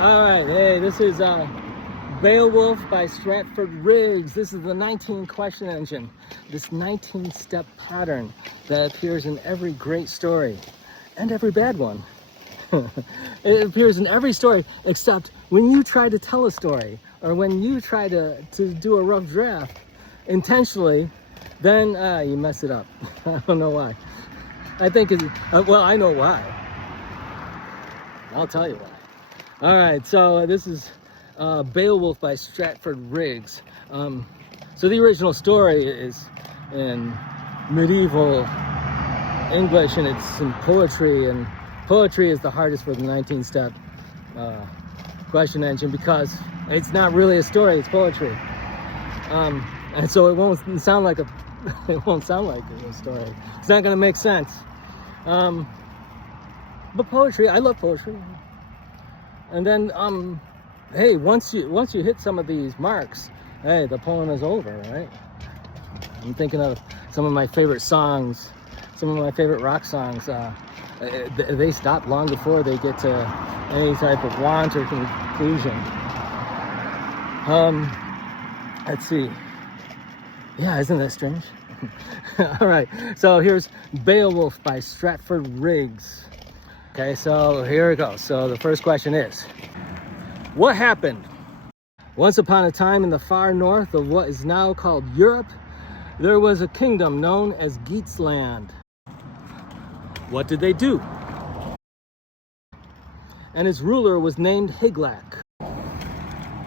All right, hey, this is Beowulf by Strafford. This is the 19 question engine, this 19-step pattern that appears in every great story and every bad one. It appears in every story except when you try to tell a story or when you try to do a rough draft intentionally, then you mess it up. I don't know why. I think it's, well, I know why. I'll tell you why. All right, so this is Beowulf by Strafford. So the original story is in medieval English, and it's in poetry, and poetry is the hardest for the 19-step question engine because it's not really a story, it's poetry. And so it won't sound like a story. It's not going to make sense. But poetry, I love poetry. And then, hey, once you hit some of these marks, hey, the poem is over, right? I'm thinking of some of my favorite songs, some of my favorite rock songs. They stop long before they get to any type of want or conclusion. Let's see. Yeah, isn't that strange? All right, so here's Beowulf by Strafford. Okay, so here we go. So the first question is, what happened? Once upon a time in the far north of what is now called Europe, there was a kingdom known as Geats land. What did they do? And its ruler was named Hygelac.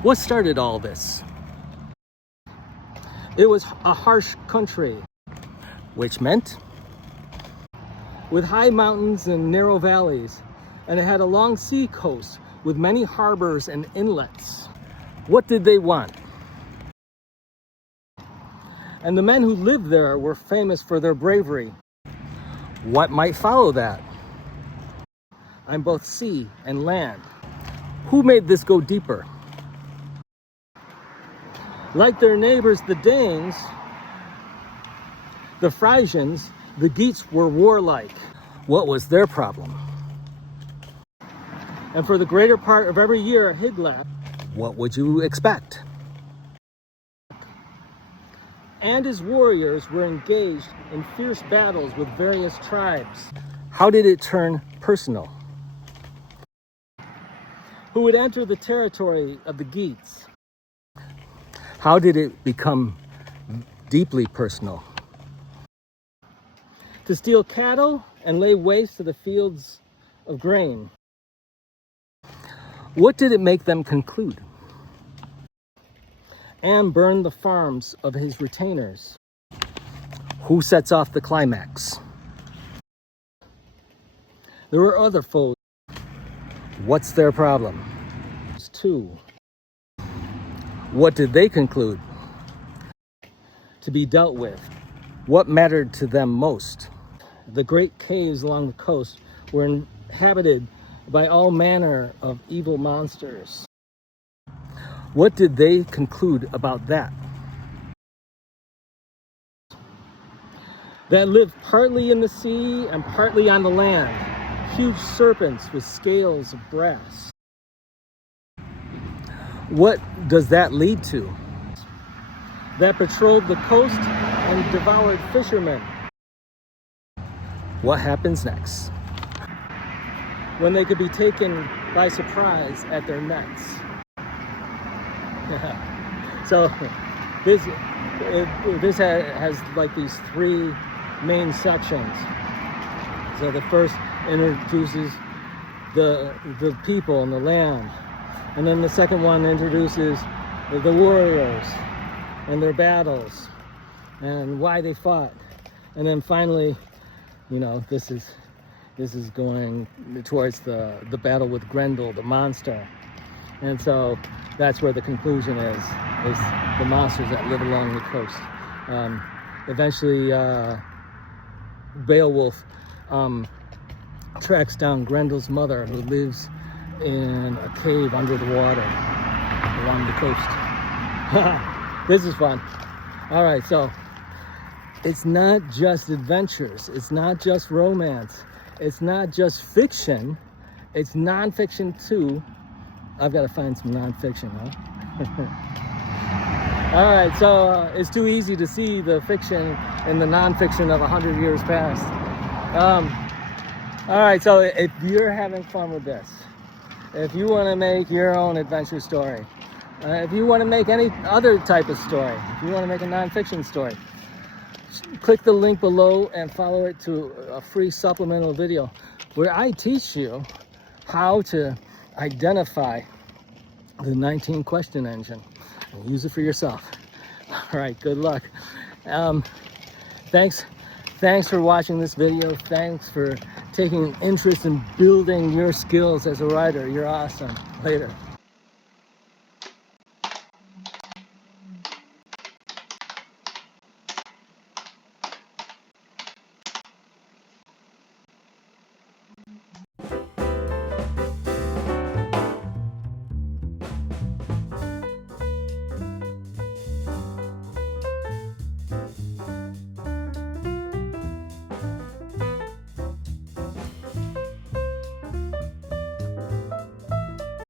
What started all this? It was a harsh country, which meant with high mountains and narrow valleys, and it had a long sea coast with many harbors and inlets. What did they want? And the men who lived there were famous for their bravery. What might follow that? On both sea and land. Who made this go deeper? Like their neighbors, the Danes, the Frisians, the Geats were warlike. What was their problem? And for the greater part of every year at Hygelac, what would you expect? And his warriors were engaged in fierce battles with various tribes. How did it turn personal? Who would enter the territory of the Geats? How did it become deeply personal? To steal cattle and lay waste to the fields of grain. What did it make them conclude? And burn the farms of his retainers. Who sets off the climax? There were other foes. What's their problem? 2. What did they conclude to be dealt with? What mattered to them most? The great caves along the coast were inhabited by all manner of evil monsters. What did they conclude about that? That lived partly in the sea and partly on the land, huge serpents with scales of brass. What does that lead to? That patrolled the coast and devoured fishermen. What happens next? When they could be taken by surprise at their nets. So this has like these 3 main sections. So the first introduces the people and the land. And then the second one introduces the warriors and their battles and why they fought. And then finally, you know, this is going towards the battle with Grendel, the monster. And so that's where the conclusion is the monsters that live along the coast. Eventually, Beowulf tracks down Grendel's mother, who lives in a cave under the water along the coast. This is fun. All right, so it's not just adventures. It's not just romance. It's not just fiction. It's nonfiction too. I've got to find some nonfiction, huh? All right, so it's too easy to see the fiction and the nonfiction of 100 years past. All right, so if you're having fun with this, if you want to make your own adventure story, if you want to make any other type of story, if you want to make a nonfiction story, click the link below and follow it to a free supplemental video where I teach you how to identify the 19 question engine and use it for yourself. All right, good luck. Thanks for watching this video. Thanks for taking interest in building your skills as a writer. You're awesome. Later.